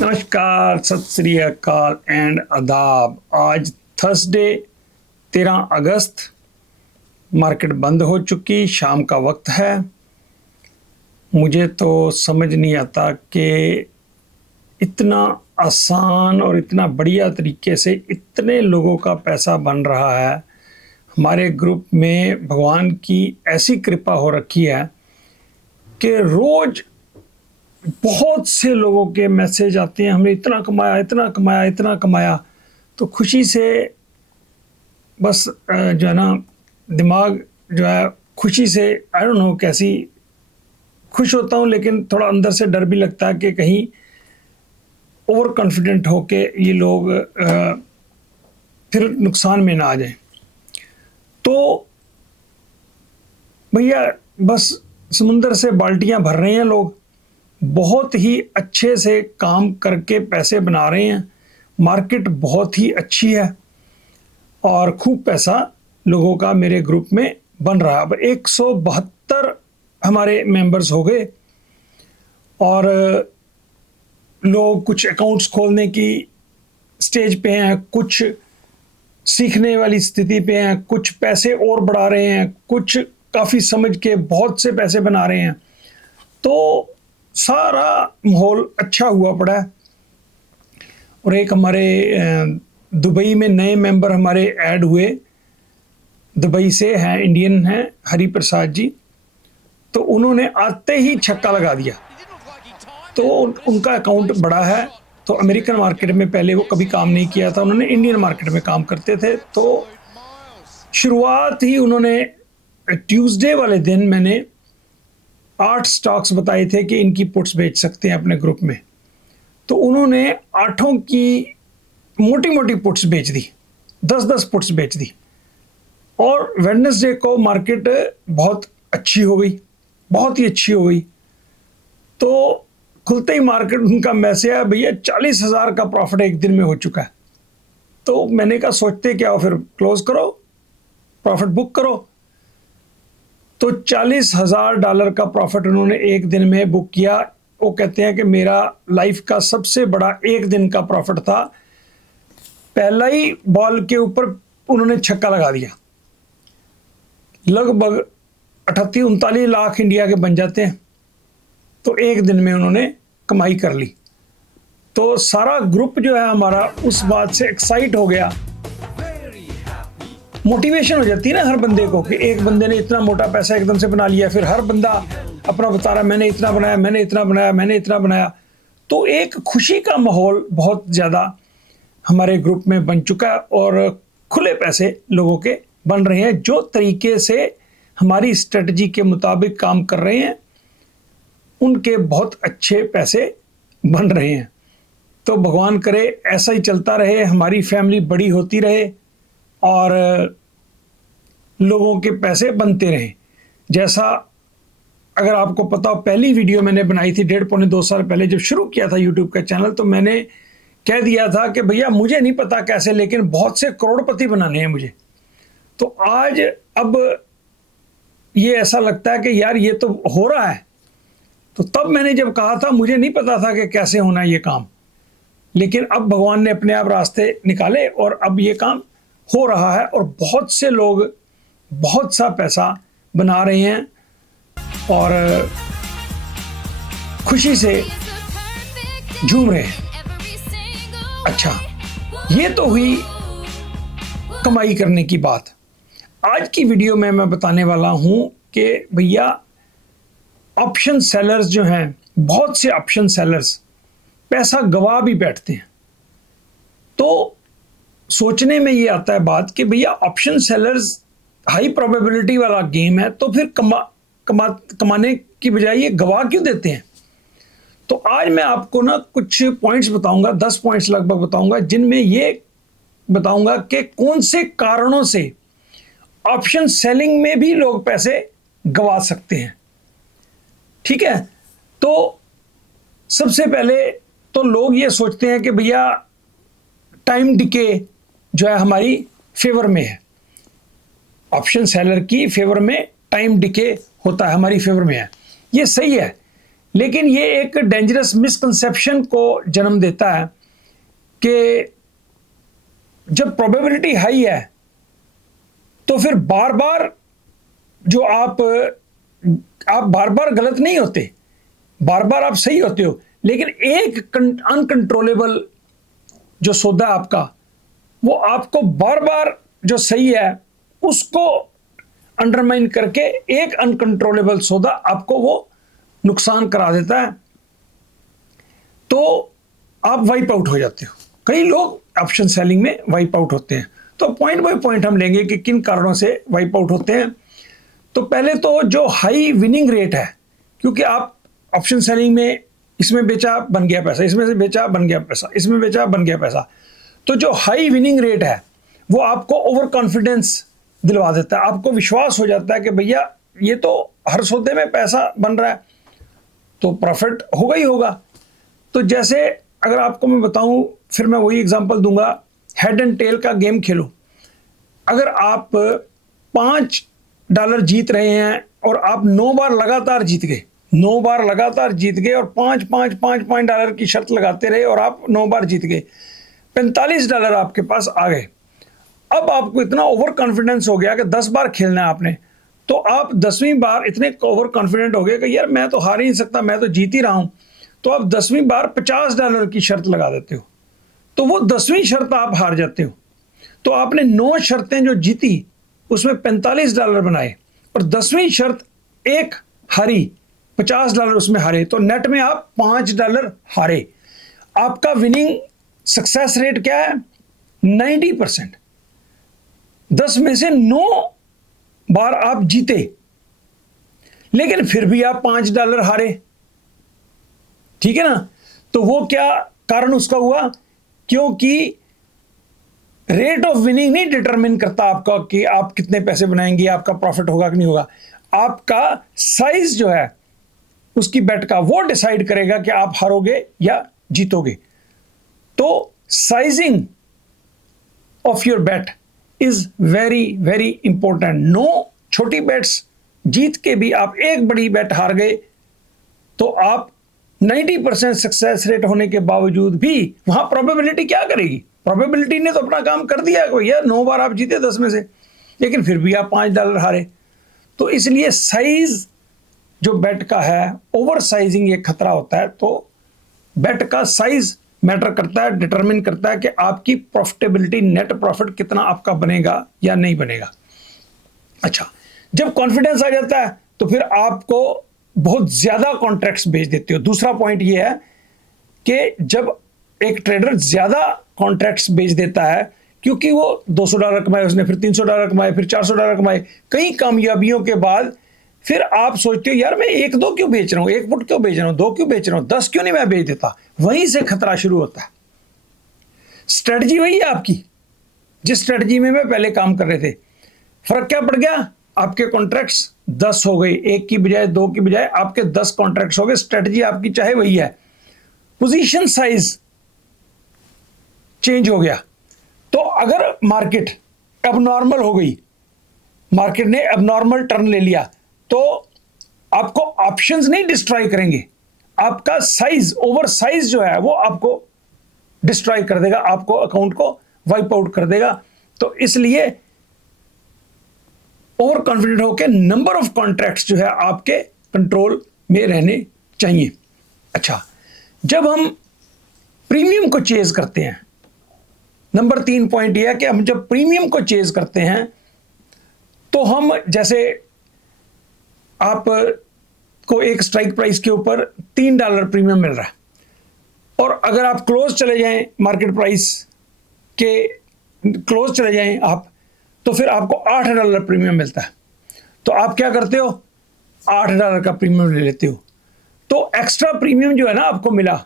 नमस्कार, सत श्री अकाल एंड आदाब। आज थर्सडे 13 अगस्त, मार्केट बंद हो चुकी, शाम का वक्त है। मुझे तो समझ नहीं आता कि इतना आसान और इतना बढ़िया तरीके से इतने लोगों का पैसा बन रहा है। हमारे ग्रुप में भगवान की ऐसी कृपा हो रखी है कि रोज़ बहुत से लोगों के मैसेज आते हैं, हमने इतना कमाया, इतना कमाया, इतना कमाया। तो खुशी से बस जो है ना, दिमाग जो है खुशी से आई डोंट नो कैसी खुश होता हूँ, लेकिन थोड़ा अंदर से डर भी लगता है कि कहीं ओवर कॉन्फिडेंट हो के ये लोग फिर नुकसान में ना आ जाएं। तो भैया बस समुंदर से बाल्टियां भर रहे हैं लोग, बहुत ही अच्छे से काम करके पैसे बना रहे हैं। मार्केट बहुत ही अच्छी है और खूब पैसा लोगों का मेरे ग्रुप में बन रहा है। अब 172 हमारे मेंबर्स हो गए और लोग कुछ अकाउंट्स खोलने की स्टेज पे हैं, कुछ सीखने वाली स्थिति पे हैं, कुछ पैसे और बढ़ा रहे हैं, कुछ काफ़ी समझ के बहुत से पैसे बना रहे हैं। तो सारा माहौल अच्छा हुआ पड़ा है। और एक हमारे दुबई में नए मेंबर हमारे ऐड हुए, दुबई से हैं, इंडियन हैं, हरि प्रसाद जी। तो उन्होंने आते ही छक्का लगा दिया, तो उनका अकाउंट बड़ा है। तो अमेरिकन मार्केट में पहले वो कभी काम नहीं किया था, उन्होंने इंडियन मार्केट में काम करते थे। तो शुरुआत ही उन्होंने ट्यूसडे वाले दिन मैंने 8 स्टॉक्स बताए थे कि इनकी पुट्स बेच सकते हैं अपने ग्रुप में। तो उन्होंने 8 की मोटी मोटी पुट्स बेच दी, 10-10 पुट्स बेच दी। और वेडनेसडे को मार्केट बहुत अच्छी हो गई, बहुत ही अच्छी हो गई। तो खुलते ही मार्केट उनका मैसेज आया, भैया 40,000 का प्रॉफिट एक दिन में हो चुका है। तो मैंने कहा सोचते क्या हो, फिर क्लोज करो, प्रॉफिट बुक करो। तो $40,000 का प्रॉफिट उन्होंने एक दिन में बुक किया। वो कहते हैं कि मेरा लाइफ का सबसे बड़ा एक दिन का प्रॉफिट था। पहला ही बॉल के ऊपर उन्होंने छक्का लगा दिया। लगभग 38-39 लाख इंडिया के बन जाते हैं। तो एक दिन में उन्होंने कमाई कर ली। तो सारा ग्रुप जो है हमारा उस बात से एक्साइट हो गया। मोटिवेशन हो जाती है ना हर बंदे को कि एक बंदे ने इतना मोटा पैसा एकदम से बना लिया, फिर हर बंदा अपना बता रहा है मैंने इतना बनाया, मैंने इतना बनाया, मैंने इतना बनाया। तो एक खुशी का माहौल बहुत ज़्यादा हमारे ग्रुप में बन चुका है और खुले पैसे लोगों के बन रहे हैं जो तरीके से हमारी स्ट्रेटजी के मुताबिक काम कर रहे हैं, उनके बहुत अच्छे पैसे बन रहे हैं। तो भगवान करे ऐसा ही चलता रहे, हमारी फैमिली बड़ी होती रहे और लोगों के पैसे बनते रहें। जैसा अगर आपको पता हो, पहली वीडियो मैंने बनाई थी 1.5-2 साल पहले जब शुरू किया था यूट्यूब का चैनल, तो मैंने कह दिया था कि भैया मुझे नहीं पता कैसे, लेकिन बहुत से करोड़पति बनाने हैं मुझे। तो आज अब ये ऐसा लगता है कि यार ये तो हो रहा है। तो तब मैंने जब कहा था मुझे नहीं पता था कि कैसे होना है ये काम, लेकिन अब भगवान ने अपने आप रास्ते निकाले और अब ये काम हो रहा है और बहुत से लोग बहुत सा पैसा बना रहे हैं और खुशी से झूम रहे हैं। अच्छा, ये तो हुई कमाई करने की बात। आज की वीडियो में मैं बताने वाला हूं कि भैया ऑप्शन सेलर्स जो हैं, बहुत से ऑप्शन सेलर्स पैसा गवा भी बैठते हैं। तो सोचने में ये आता है बात कि भैया ऑप्शन सेलर्स हाई प्रोबेबिलिटी वाला गेम है, तो फिर कमाने की बजाय ये गवा क्यों देते हैं। तो आज मैं आपको ना कुछ पॉइंट्स बताऊंगा, 10 पॉइंट्स लगभग बताऊंगा, जिनमें ये बताऊंगा कि कौन से कारणों से ऑप्शन सेलिंग में भी लोग पैसे गवा सकते हैं। ठीक है, तो सबसे पहले तो लोग ये सोचते हैं कि भैया टाइम डिके जो है हमारी फेवर में है, ऑप्शन सेलर की फेवर में टाइम डिके होता है, हमारी फेवर में है, ये सही है। लेकिन ये एक डेंजरस मिसकंसेप्शन को जन्म देता है कि जब प्रोबेबिलिटी हाई है तो फिर बार बार जो आप बार बार गलत नहीं होते, बार बार आप सही होते हो, लेकिन एक अनकंट्रोलेबल जो सौदा आपका, वो आपको बार बार जो सही है उसको अंडरमाइन करके एक अनकंट्रोलेबल सौदा आपको वो नुकसान करा देता है, तो आप वाइप आउट हो जाते हो। कई लोग ऑप्शन सेलिंग में वाइप आउट होते हैं। तो पॉइंट बाय पॉइंट हम लेंगे कि किन कारणों से वाइप आउट होते हैं। तो पहले तो जो हाई विनिंग रेट है, क्योंकि आप ऑप्शन सेलिंग में इसमें बेचा बन गया पैसा, इसमें से बेचा बन गया पैसा, इसमें बेचा बन गया पैसा, तो जो हाई विनिंग रेट है वो आपको ओवर कॉन्फिडेंस दिलवा देता है। आपको विश्वास हो जाता है कि भैया ये तो हर सौदे में पैसा बन रहा है तो प्रॉफिट होगा ही होगा। तो जैसे अगर आपको मैं बताऊं, फिर मैं वही एग्जांपल दूंगा, हेड एंड टेल का गेम खेलो। अगर आप $5 जीत रहे हैं और आप 9 बार लगातार जीत गए, 9 बार लगातार जीत गए और $5 की शर्त लगाते रहे और आप 9 बार जीत गए, $45 आपके पास आ गए। अब आपको इतना ओवर कॉन्फिडेंस हो गया कि 10 बार खेलना है आपने, तो आप 10वीं बार इतने ओवर कॉन्फिडेंट हो गए कि यार मैं तो हार ही नहीं सकता, मैं तो जीत ही रहा हूं, तो आप 10वीं बार $50 की शर्त लगा देते हो, तो वो 10वीं शर्त आप हार जाते हो। तो आपने 9 शर्तें जो जीती उसमें $45 बनाए और 10वीं शर्त एक हारी, $50 उसमें हारे, तो नेट में आप $5 हारे। आपका विनिंग सक्सेस रेट क्या है? 90%। 10 में से 9 बार आप जीते, लेकिन फिर भी आप $5 हारे, ठीक है ना। तो वो क्या कारण उसका हुआ? क्योंकि रेट ऑफ विनिंग नहीं डिटरमिन करता आपका कि आप कितने पैसे बनाएंगे, आपका प्रॉफिट होगा कि नहीं होगा। आपका साइज जो है उसकी बेट का, वो डिसाइड करेगा कि आप हारोगे या जीतोगे। तो sizing of your bet is very very important. 9 छोटी बेट्स जीत के भी आप एक बड़ी बेट हार गए, तो आप 90% सक्सेस रेट होने के बावजूद भी वहां प्रोबेबिलिटी क्या करेगी? प्रोबेबिलिटी ने तो अपना काम कर दिया है, कोई यार 9 बार आप जीते 10 में से, लेकिन फिर भी आप $5 हारे। तो इसलिए साइज जो बेट का है, ओवर साइजिंग एक खतरा होता है। तो बेट का साइज मैटर करता है, डिटरमिन करता है कि आपकी प्रॉफिटेबिलिटी, नेट प्रॉफिट कितना आपका बनेगा या नहीं बनेगा। अच्छा, जब कॉन्फिडेंस आ जाता है तो फिर आपको बहुत ज्यादा कॉन्ट्रैक्ट्स बेच देते हो। दूसरा पॉइंट ये है कि जब एक ट्रेडर ज्यादा कॉन्ट्रैक्ट्स बेच देता है, क्योंकि वो $200 कमाए, उसने फिर $300 कमाए, फिर $400 कमाए, कई कामयाबियों के बाद फिर आप सोचते हो यार मैं 1-2 क्यों बेच रहा हूं, 1 फुट क्यों बेच रहा हूं, 2 क्यों बेच रहा हूं, 10 क्यों नहीं मैं बेच देता। वहीं से खतरा शुरू होता है। स्ट्रेटजी वही है आपकी, जिस स्ट्रेटजी में मैं पहले काम कर रहे थे। फर्क क्या पड़ गया? आपके कॉन्ट्रैक्ट्स 10 हो गए, 1 की बजाय 2 की बजाय आपके 10 कॉन्ट्रैक्ट्स हो गए। स्ट्रेटजी आपकी चाहे वही है, पोजीशन साइज चेंज हो गया। तो अगर मार्केट अबनॉर्मल हो गई, मार्केट ने अबनॉर्मल टर्न ले लिया, तो आपको ऑप्शंस नहीं डिस्ट्रॉय करेंगे, आपका साइज, ओवर साइज जो है वो आपको डिस्ट्रॉय कर देगा, आपको अकाउंट को वाइप आउट कर देगा। तो इसलिए ओवर कॉन्फिडेंट होकर नंबर ऑफ कॉन्ट्रैक्ट्स जो है आपके कंट्रोल में रहने चाहिए। अच्छा, जब हम प्रीमियम को चेज करते हैं, नंबर 3 पॉइंट यह है कि हम जब प्रीमियम को चेज करते हैं तो हम, जैसे आप को एक स्ट्राइक प्राइस के ऊपर $3 प्रीमियम मिल रहा है और अगर आप क्लोज चले जाएं, मार्केट प्राइस के क्लोज चले जाएं आप, तो फिर आपको $8 प्रीमियम मिलता है। तो आप क्या करते हो? $8 का प्रीमियम ले लेते हो। तो एक्स्ट्रा प्रीमियम जो है ना आपको मिला,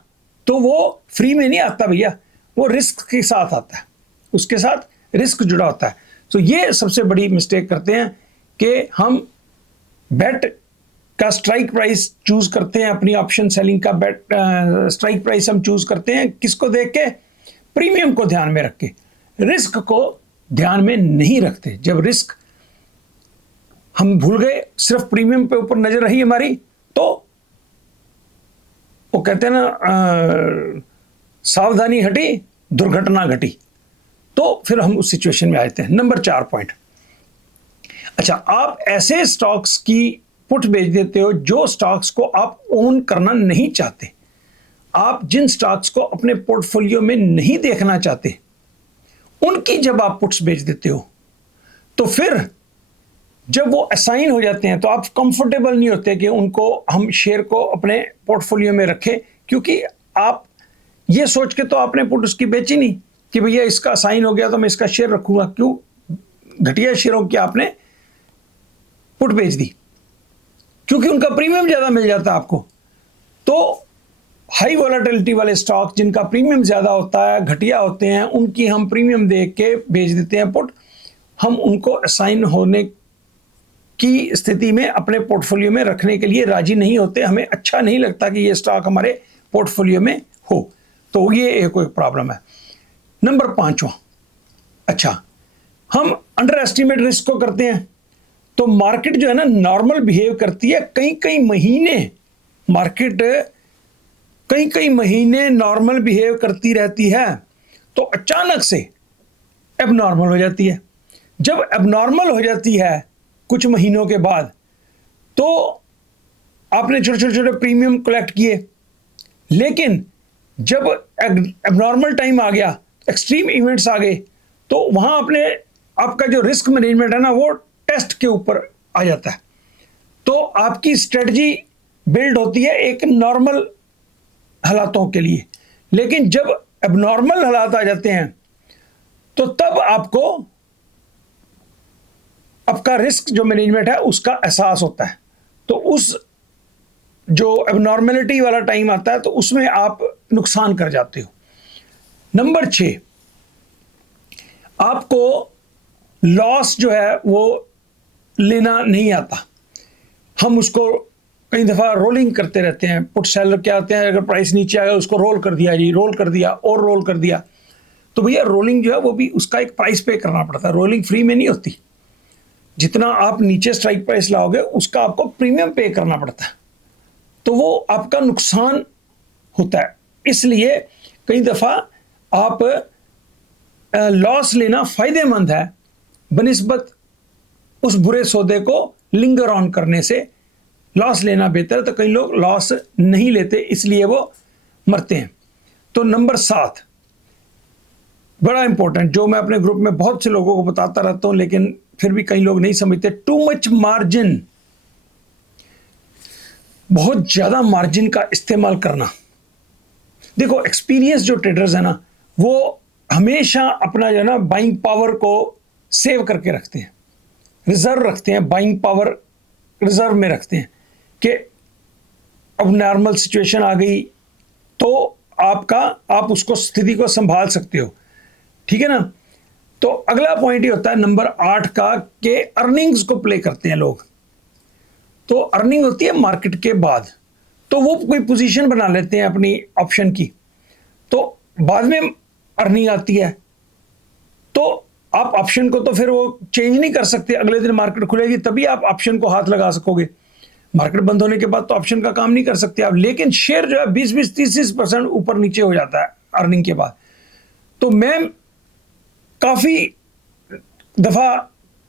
तो वो फ्री में नहीं आता भैया, वो रिस्क के साथ आता है, उसके साथ रिस्क जुड़ा होता है। तो ये सबसे बड़ी मिस्टेक करते हैं कि हम बेट का स्ट्राइक प्राइस चूज करते हैं, अपनी ऑप्शन सेलिंग का बेट स्ट्राइक प्राइस हम चूज करते हैं किसको देख के? प्रीमियम को ध्यान में रख के, रिस्क को ध्यान में नहीं रखते। जब रिस्क हम भूल गए, सिर्फ प्रीमियम पे ऊपर नजर रही हमारी, तो वो कहते हैं ना सावधानी हटी दुर्घटना घटी। तो फिर हम उस सिचुएशन में आते हैं। नंबर 4 पॉइंट, अच्छा, आप ऐसे स्टॉक्स की पुट बेच देते हो जो स्टॉक्स को आप ओन करना नहीं चाहते। आप जिन स्टॉक्स को अपने पोर्टफोलियो में नहीं देखना चाहते उनकी जब आप पुट्स बेच देते हो तो फिर जब वो असाइन हो जाते हैं तो आप कंफर्टेबल नहीं होते कि उनको हम शेयर को अपने पोर्टफोलियो में रखें, क्योंकि आप ये सोच के तो आपने पुट उसकी बेची नहीं कि भैया इसका असाइन हो गया तो मैं इसका शेयर रखूंगा। क्यों? घटिया शेयरों की आपने पुट बेच दी क्योंकि उनका प्रीमियम ज़्यादा मिल जाता है आपको। तो हाई वॉलेटिलिटी वाले स्टॉक जिनका प्रीमियम ज़्यादा होता है, घटिया होते हैं, उनकी हम प्रीमियम देख के बेच देते हैं पुट। हम उनको असाइन होने की स्थिति में अपने पोर्टफोलियो में रखने के लिए राजी नहीं होते। हमें अच्छा नहीं लगता कि ये स्टॉक हमारे पोर्टफोलियो में हो। तो ये एक प्रॉब्लम है। नंबर 5वां, अच्छा, हम अंडर एस्टिमेट रिस्क को करते हैं। तो मार्केट जो है ना नॉर्मल बिहेव करती है, कई महीने मार्केट कई महीने नॉर्मल बिहेव करती रहती है, तो अचानक से एबनॉर्मल हो जाती है। जब एबनॉर्मल हो जाती है कुछ महीनों के बाद, तो आपने छोटे छोटे प्रीमियम कलेक्ट किए, लेकिन जब एबनॉर्मल टाइम आ गया, एक्सट्रीम इवेंट्स आ गए, तो वहां आपका जो रिस्क मैनेजमेंट है ना वो टेस्ट के ऊपर आ जाता है। तो आपकी स्ट्रेटजी बिल्ड होती है एक नॉर्मल हालातों के लिए, लेकिन जब एबनॉर्मल हालात आ जाते हैं तो तब आपको आपका रिस्क जो मैनेजमेंट है उसका एहसास होता है। तो उस जो एबनॉर्मलिटी वाला टाइम आता है तो उसमें आप नुकसान कर जाते हो। नंबर 6, आपको लॉस जो है वो लेना नहीं आता। हम उसको कई दफ़ा रोलिंग करते रहते हैं। पुट सेलर क्या होते हैं, अगर प्राइस नीचे आ गया उसको रोल कर दिया जी, रोल कर दिया और रोल कर दिया। तो भैया रोलिंग जो है वो भी उसका एक प्राइस पे करना पड़ता है। रोलिंग फ्री में नहीं होती। जितना आप नीचे स्ट्राइक प्राइस लाओगे उसका आपको प्रीमियम पे करना पड़ता है, तो वो आपका नुकसान होता है। इसलिए कई दफ़ा आप लॉस लेना फ़ायदेमंद है बनिस्बत उस बुरे सौदे को लिंगर ऑन करने से। लॉस लेना बेहतर है। तो कई लोग लॉस नहीं लेते, इसलिए वो मरते हैं। तो नंबर 7 बड़ा इंपॉर्टेंट, जो मैं अपने ग्रुप में बहुत से लोगों को बताता रहता हूं लेकिन फिर भी कई लोग नहीं समझते। टू मच मार्जिन, बहुत ज्यादा मार्जिन का इस्तेमाल करना। देखो, एक्सपीरियंस जो ट्रेडर्स है ना वो हमेशा अपना जो है ना बाइंग पावर को सेव करके रखते हैं, रिजर्व रखते हैं, बाइंग पावर रिजर्व में रखते हैं कि अब नॉर्मल सिचुएशन आ गई तो आप उसको स्थिति को संभाल सकते हो। ठीक है ना। तो अगला पॉइंट ये होता है नंबर 8 का कि अर्निंग्स को प्ले करते हैं लोग। तो अर्निंग होती है मार्केट के बाद, तो वो कोई पोजीशन बना लेते हैं अपनी ऑप्शन की, तो बाद में अर्निंग आती है, तो आप ऑप्शन को तो फिर वो चेंज नहीं कर सकते। अगले दिन मार्केट खुलेगी तभी आप ऑप्शन को हाथ लगा सकोगे। मार्केट बंद होने के बाद तो ऑप्शन का काम नहीं कर सकते आप। लेकिन शेयर जो है 20-20, 30-30% ऊपर नीचे हो जाता है अर्निंग के बाद। तो मैं काफ़ी दफ़ा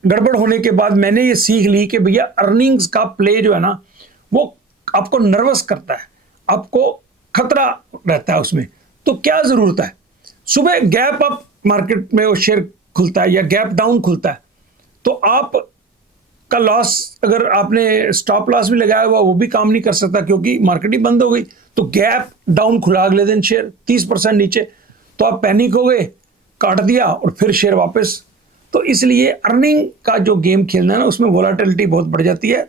गड़बड़ होने के बाद मैंने ये सीख ली कि भैया अर्निंग्स का प्ले जो है ना वो आपको नर्वस करता है, आपको खतरा रहता है उसमें। तो क्या ज़रूरत है, सुबह गैप अप मार्केट में वो शेयर खुलता है या गैप डाउन खुलता है, तो आप का लॉस, अगर आपने स्टॉप लॉस भी लगाया हुआ वो भी काम नहीं कर सकता क्योंकि मार्केट ही बंद हो गई। तो गैप डाउन खुला अगले दिन शेयर 30% नीचे, तो आप पैनिक हो गए, काट दिया और फिर शेयर वापस। तो इसलिए अर्निंग का जो गेम खेलना है ना उसमें वोलाटिलिटी बहुत बढ़ जाती है।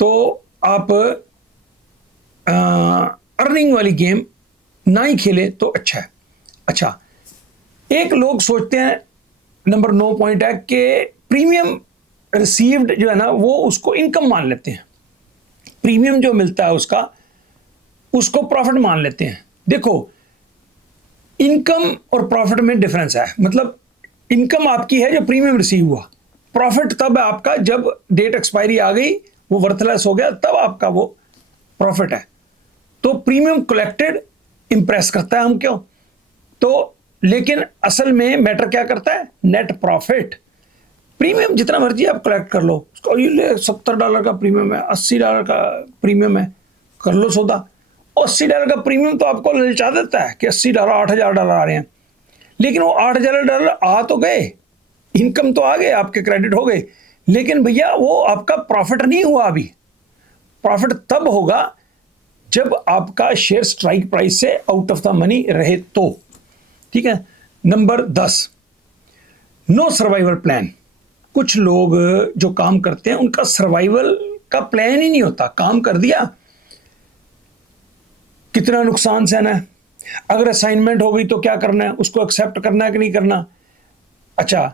तो आप अर्निंग वाली गेम ना ही खेलें तो अच्छा है। अच्छा, एक लोग सोचते हैं, नंबर 9 पॉइंट है कि प्रीमियम रिसीव्ड जो है ना वो उसको इनकम मान लेते हैं। प्रीमियम जो मिलता है उसको प्रॉफिट मान लेते हैं। देखो, इनकम और प्रॉफिट में डिफरेंस है। मतलब इनकम आपकी है जो प्रीमियम रिसीव हुआ, प्रॉफिट तब है आपका जब डेट एक्सपायरी आ गई, वो वर्थलेस हो गया, तब आपका वो प्रॉफिट है। तो प्रीमियम कलेक्टेड इंप्रेस करता है हम क्यों, तो लेकिन असल में मैटर क्या करता है, नेट प्रॉफिट। प्रीमियम जितना मर्जी आप कलेक्ट कर लो, ये $70 का प्रीमियम है, $80 का प्रीमियम है, कर लो सौदा। और $80 का प्रीमियम तो आपको ललचा देता है कि $80 $8,000 आ रहे हैं, लेकिन वो $8,000 आ तो गए, इनकम तो आ गए, आपके क्रेडिट हो गए, लेकिन भैया वो आपका प्रॉफिट नहीं हुआ। अभी प्रॉफिट तब होगा जब आपका शेयर स्ट्राइक प्राइस से आउट ऑफ द मनी रहे तो। ठीक है। Number 10, no survival plan. कुछ लोग जो काम करते हैं उनका सर्वाइवल का प्लान ही नहीं होता। काम कर दिया, कितना नुकसान सहना है, अगर असाइनमेंट हो गई तो क्या करना है, उसको एक्सेप्ट करना है कि नहीं करना। अच्छा,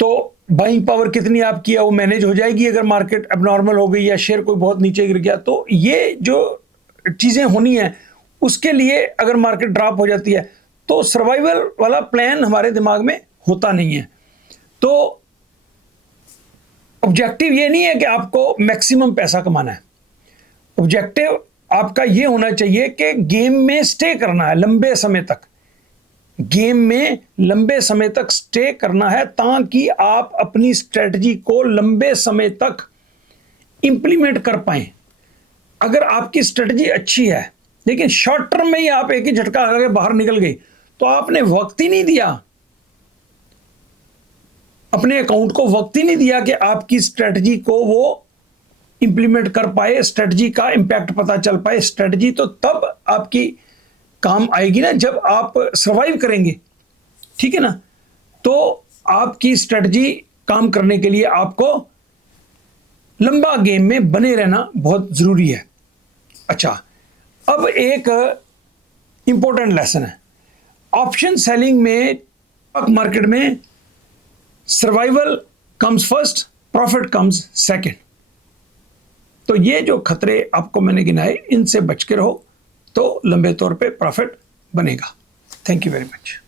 तो बाइंग पावर कितनी आपकी है वो मैनेज हो जाएगी अगर मार्केट एबनॉर्मल हो गई या शेयर कोई बहुत नीचे गिर गया। तो ये जो चीज़ें होनी है उसके लिए अगर मार्केट ड्रॉप हो जाती है तो सर्वाइवल वाला प्लान हमारे दिमाग में होता नहीं है। तो ऑब्जेक्टिव ये नहीं है कि आपको मैक्सिमम पैसा कमाना है, ऑब्जेक्टिव आपका ये होना चाहिए कि गेम में स्टे करना है लंबे समय तक, गेम में लंबे समय तक स्टे करना है ताकि आप अपनी स्ट्रेटजी को लंबे समय तक इंप्लीमेंट कर पाएं। अगर आपकी स्ट्रेटजी अच्छी है लेकिन शॉर्ट टर्म में ही आप एक ही झटका करके बाहर निकल गए तो आपने वक्त ही नहीं दिया, अपने अकाउंट को वक्त ही नहीं दिया कि आपकी स्ट्रेटजी को वो इंप्लीमेंट कर पाए, स्ट्रेटजी का इंपैक्ट पता चल पाए। स्ट्रेटजी तो तब आपकी काम आएगी ना जब आप सर्वाइव करेंगे। ठीक है ना। तो आपकी स्ट्रेटजी काम करने के लिए आपको लंबा गेम में बने रहना बहुत जरूरी है। अच्छा, अब एक इंपॉर्टेंट लेसन है, ऑप्शन सेलिंग में स्टॉक मार्केट में survival comes first, profit comes second. तो ये जो खतरे आपको मैंने गिनाए इनसे बच के रहो तो लंबे तौर पे प्रॉफिट बनेगा। Thank you very much.